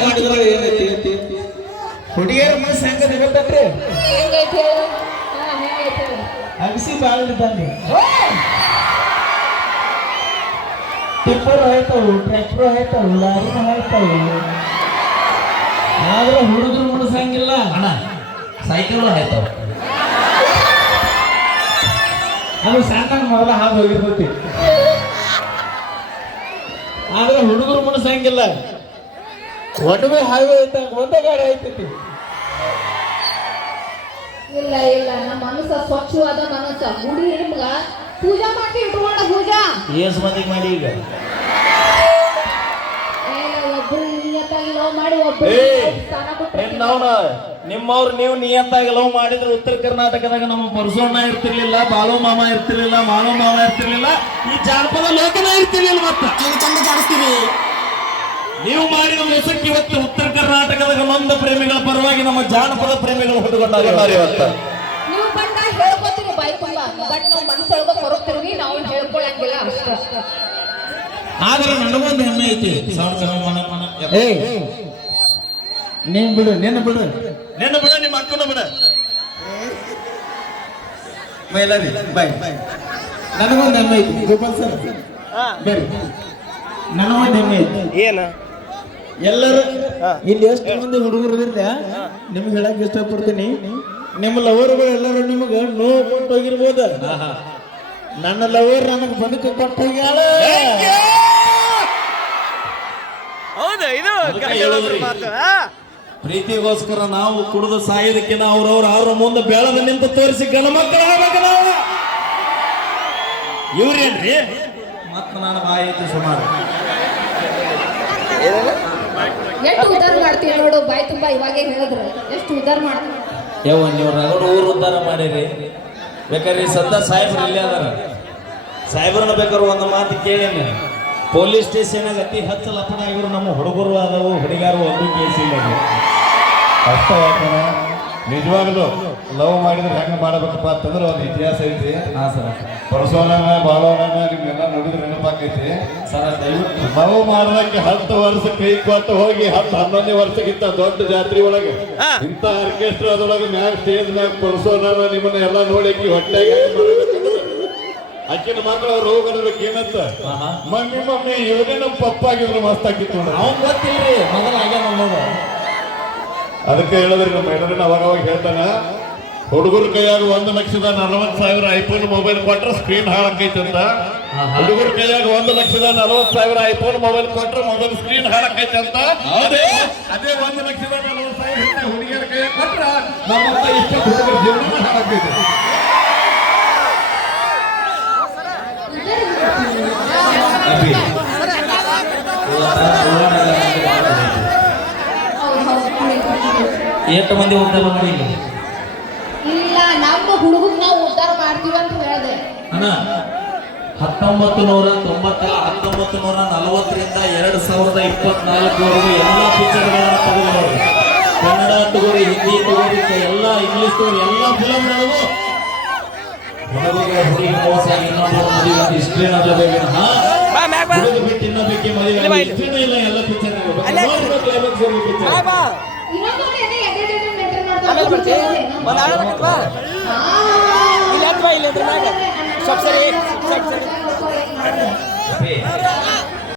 ಮಾಡಿದ್ರ ಏನೈತಿ? ಐತಿ ಹುಡುಗಿಯರ ಮನಸ್ಸು ಹೆಂಗದ ಗೊತ್ತೈತ್ರಿ ಹೆಂಗೈತೆ? ಅಗಸಿ ಬಾಳ ಇದ್ದಂಗೆ ಟಿಪ್ಪರ್ ಹೋಯ್ತಾವು ಟ್ರ್ಯಾಕ್ಟರ್ ಹೋಯ್ತಾವು ಲಾರಿನ ಹೋಯ್ತಾವು ಆದ್ರೆ ಹುಡುಗರು ಮುಡ್ಸಂಗಿಲ್ಲ ಅಣ್ಣ ಸೈಕಲ್ ಆಯ್ತಾವ ಅದು ಸಣ್ಣ ಮೊದಲ ಹಾದು ಹೋಗಿರ್ತೈತಿ ಆದ್ರೆ ಹುಡುಗರು ಮನಸ್ಸಂಗಿಲ್ಲ. ಒಟ್ಟು ಹೈವೇ ಐತೆ ಒಂದೇ ಗಾಡಿ ಐತಿ ಇಲ್ಲ ಇಲ್ಲ ನಮ್ಮ ಮನಸ್ಸ ಸ್ವಚ್ಛವಾದ ಮನಸ್ಸ. ಗುಡಿ ನಿಮ್ಗ ಪೂಜಾ ಮಾಡಿ ಇಟ್ಕೊಂಡ ಪೂಜಾ? ಏಸ್ ಮಂದಿಗೆ ಮಾಡಿ ಈಗ. ಏ, ಒಬ್ರು ನಿಯತ್ತಾಗಿ ಲವ್ ಮಾಡಿ ಒಬ್ರು ಸ್ಥಾನ ನಿಮ್ಮವ್ರು ನೀವು ನಿಯತ್ತಾಗಿ ಲವ್ ಮಾಡಿದ್ರೆ ಉತ್ತರ ಕರ್ನಾಟಕದಾಗ ನಮ್ಮ ಪರಸೋಣ್ಣ ಇರ್ತಿರ್ಲಿಲ್ಲ ಬಾಳು ಮಾಮ ಇರ್ತಿರ್ಲಿಲ್ಲ ಮಾಳು ಮಾಮ ಇರ್ತಿರ್ಲಿಲ್ಲ ಈ ಜಾನಪದ ಲೋಕನ ಇರ್ತಿರ್ಲಿಲ್ಲ ಮತ್ತ. ನೀವು ಮಾಡಿದ ಮೋಸಕ್ಕೆ ಇವತ್ತು ಉತ್ತರ ಕರ್ನಾಟಕದಾಗ ನೊಂದ ಪ್ರೇಮಿಗಳ ಪರವಾಗಿ ನಮ್ಮ ಜಾನಪದ ಪ್ರೇಮಿಗಳು ಹೊಡೆದುಕೊಂಡಾರೆ ಇವತ್ತು. ನೀವು ಬಂದ ಹೇಳ್ಕೊತೀರಿ ಬಾಯಿ ತುಂಬಾ ಬಟ್ ನಾವು ಮನಸ್ಸೊಳಗ ಕೊರಗ್ತಿರ್ವಿ ನಾವು ಹೇಳ್ಕೊಳಂಗಿಲ್ಲ ಅಷ್ಟ. ಆದ್ರೆ ನನಗೊಂದು ಹೆಮ್ಮೆ ಐತಿ. ಸಾವಿರ ಮನ ಮನ. ಏ ನೀನ್ ಬಿಡು ನಿನ್ನ ಬಿಡು. ನಿನ್ನ ಬಿಡ ನಿಮ್ಮ ಅಕ್ಕನ ಬಿಡ. ಮೈಲಾರಿ ಬಾಯ್ ನನಗೊಂದು ಹೆಮ್ಮೆ ಐತಿ ಗೋಪಾಲ್ ಸರ್ ಬರ್ರಿ ನನಗೊಂದು ಹೆಮ್ಮೆ ಐತಿ ಏನ? ಎಲ್ಲರೂ ಇಲ್ಲಿ ಎಷ್ಟು ಮಂದಿ ಹುಡುಗರು ಇದ್ರೆ ನಿಮ್ಗೆ ಹೇಳಕ್ ಇಷ್ಟಪಡ್ತೀನಿ. ನಿಮ್ಮ ಲವರ್ಗಳು ಎಲ್ಲರೂ ನಿಮಗೆ ನೋವು ಕೊಟ್ಟು ಹೋಗಿರ್ಬೋದ. ನನ್ನ ಲವರ್ ನನಗೆ ಬದುಕು ಕೊಟ್ಟು ಹೋಗ್ಯಾಳ. ಹೌದು ಇದು ಪ್ರೀತಿಗೋಸ್ಕರ ನಾವು ಕುಡಿದು ಸಾಯೋದಕ್ಕಿಂತ ಅವ್ರವ್ರ ಅವ್ರ ಮುಂದೆ ಬೆಳೆದ ನಿಂತು ತೋರಿಸಿ ಗಣ ಮಕ್ಕಳು ಆಗ್ಬೇಕು ನಾವು. ಇವ್ರೇನ್ರಿ? ಮತ್ತ ನಾನು ಬಾಯಿತು ಸುಮಾರು. ಎಷ್ಟು ಉದ್ದಾರ ಮಾಡ್ತೀವಿ ನೋಡು ಬಾಯಿ ತುಂಬಾ ಇವಾಗೇ ಹೇಳಿದ್ರೆ. ಎಷ್ಟು ಉದ್ದಾರ ಮಾಡ್ತೀವಿ ಯವ್ವ ನೀವು ರಗಡ ಊರು ಉದ್ಧಾರ ಮಾಡಿರಿ. ಬೇಕಾದ್ರೆ ಸದ್ದ ಸಾಹೇಬ್ರು ಇಲ್ಲೇ ಅದಾರ. ಸಾಹೇಬ್ರನ್ನ ಬೇಕಾದ್ರೆ ಒಂದು ಮಾತು ಕೇಳೇನಿ. ಪೊಲೀಸ್ ಸ್ಟೇಷನಾಗ ಅತಿ ಹೆಚ್ಚು ಲಪಣ ಆಗಿರೋ ನಮ್ಮ ಹುಡುಗರು ಅದಾವು ಹುಡುಗಾರು ಒಂದು ಕೇಸ್ ಇಲ್ಲ ಅಷ್ಟೇ ನಿಜವಾಗ್ಲು ಲವ್ ಮಾಡಿದ್ರೆ ಹೆಂಗ್ ಮಾಡಬೇಕಪ್ಪ ಅಂತಂದ್ರೆ ಒಂದು ಇತಿಹಾಸ ಐತಿ. ಹಾ ಸರ್. ಪರಸೋನನ ಬಾಳೋನನ ನಿಮ್ಗೆಲ್ಲ ನೋಡಿದ್ರೆ ನೆನಪಾಕೈತಿ ಸರ್ ದಯವಿಟ್ಟು ಲವ್ ಮಾಡೋದಕ್ಕೆ ಹತ್ತು ವರ್ಷ ಕೈ ಕೊಟ್ಟು ಹೋಗಿ ಹತ್ತು ಹನ್ನೊಂದನೇ ವರ್ಷಕ್ಕಿಂತ ದೊಡ್ಡ ಜಾತ್ರೆ ಒಳಗೆ. ಇಂಥ ಇಂಥ ಆರ್ಕೆಸ್ಟ್ರಾದೊಳಗೆ ಮ್ಯಾಗ ಸ್ಟೇಜ್ ಮ್ಯಾಗ ಪರಸೋನನ ನಿಮ್ಮನ್ನ ಎಲ್ಲ ನೋಡಿ ಹೊಟ್ಟೆಗೆ ಹೆಂಗ್ ಮಾತ್ರ ಮಕ್ಕಳು ರೋಗ ಅನ್ನೋದಕ್ಕೆ ಏನಂತ. ಮಮ್ಮಿ ಮಮ್ಮಿ ಇವನೇ ನಮ್ಮ ಪಪ್ಪ ಆಗಿದ್ರು ಮಸ್ತ್ ಆಗಿತ್ತು ಅವ್ನ್ ಗೊತ್ತಿಲ್ರಿ ಮೊದಲ ಆಗ್ಯಾನ ಅನ್ನೋದು ಅದಕ್ಕೆ ಹೇಳಿದ್ರಿ ನಮ್ಮ ಮೇಡಮ್ ಅವಾಗ ಅವಾಗ ಹೇಳ್ತಾನ ಹುಡುಗರ ಕೈಯಾಗ ಒಂದು ಲಕ್ಷದ ನಲವತ್ತು ಸಾವಿರ ಐಫೋನ್ ಮೊಬೈಲ್ ಕೊಟ್ರೆ ಸ್ಕ್ರೀನ್ ಹಾಳಾಕೈತಂತ. ಹುಡುಗರ ಕೈಯಾಗ ಒಂದು ಲಕ್ಷದ ನಲವತ್ತು ಸಾವಿರ ಐಫೋನ್ ಮೊಬೈಲ್ ಕೊಟ್ರೆ ಮೊಬೈಲ್ ಸ್ಕ್ರೀನ್ ಹಾಳಾಕೈತಂತ. ಅದೇ ಅದೇ ಒಂದು ಲಕ್ಷದ ನಲವತ್ತು ಸಾವಿರ ಹುಡುಗಿಯರ ಕೈಯಾಗ ಕೊಟ್ರ ನಮ್ಮ ಇಷ್ಟ ಹುಡುಗರ ಜೀವನ ಹಾಳಾಕೈತೆ ಎಷ್ಟು ಮಂದಿ ಉದ್ಧಾರ ಮಾಡಿಲ್ಲ ಇಲ್ಲ. ನಮ್ಮ ನಾವು ಉದ್ಧಾರ ಮಾಡ್ತೀವಿ ಅಂತ ಹೇಳಿದೆ. ಅಣ್ಣ ಹತ್ತೊಂಬತ್ತು ನೂರ ತೊಂಬತ್ತ ಹತ್ತೊಂಬತ್ತು ನೂರ ನಲವತ್ತರಿಂದ ಎರಡು ಸಾವಿರದ ಇಪ್ಪತ್ನಾಲ್ಕವರೆಗೂ ಎಲ್ಲ ಪಿಕ್ಚರ್ಗಳನ್ನ ತಗೊಂಡು ಕನ್ನಡ ತಗೋರಿ ಹಿಂದಿ ತಗೋರಿ ಎಲ್ಲ ಇಂಗ್ಲಿಷ್ ತಗೋರಿ ಎಲ್ಲ ಫಿಲಮ್ಗಳಿಗೂ ಹುಡುಗ ಹುಡುಗಿ ಮೋಸ ಇನ್ನೊಬ್ಬರ ಮದುವೆ ಹುಡುಗ ಬಿಟ್ಟು ಇನ್ನೊಬ್ಬಕ್ಕೆ ಮದುವೆ. ಹಿಸ್ಟ್ರಿನೇ ಇಲ್ಲ ಎಲ್ಲ ಪಿಕ್ಚರ್ ಆಮೇಲೆ ಬರ್ತೀವಿ? ಒಂದು ಬಾ ಆ. ಇಲ್ಲಿ ಅಂದ್ರೆ ಮ್ಯಾಗ ಸ್ವಲ್ಪ ಸರಿ ಸ್ವಲ್ಪ ಸರಿ ಅಪ್ಪಿ,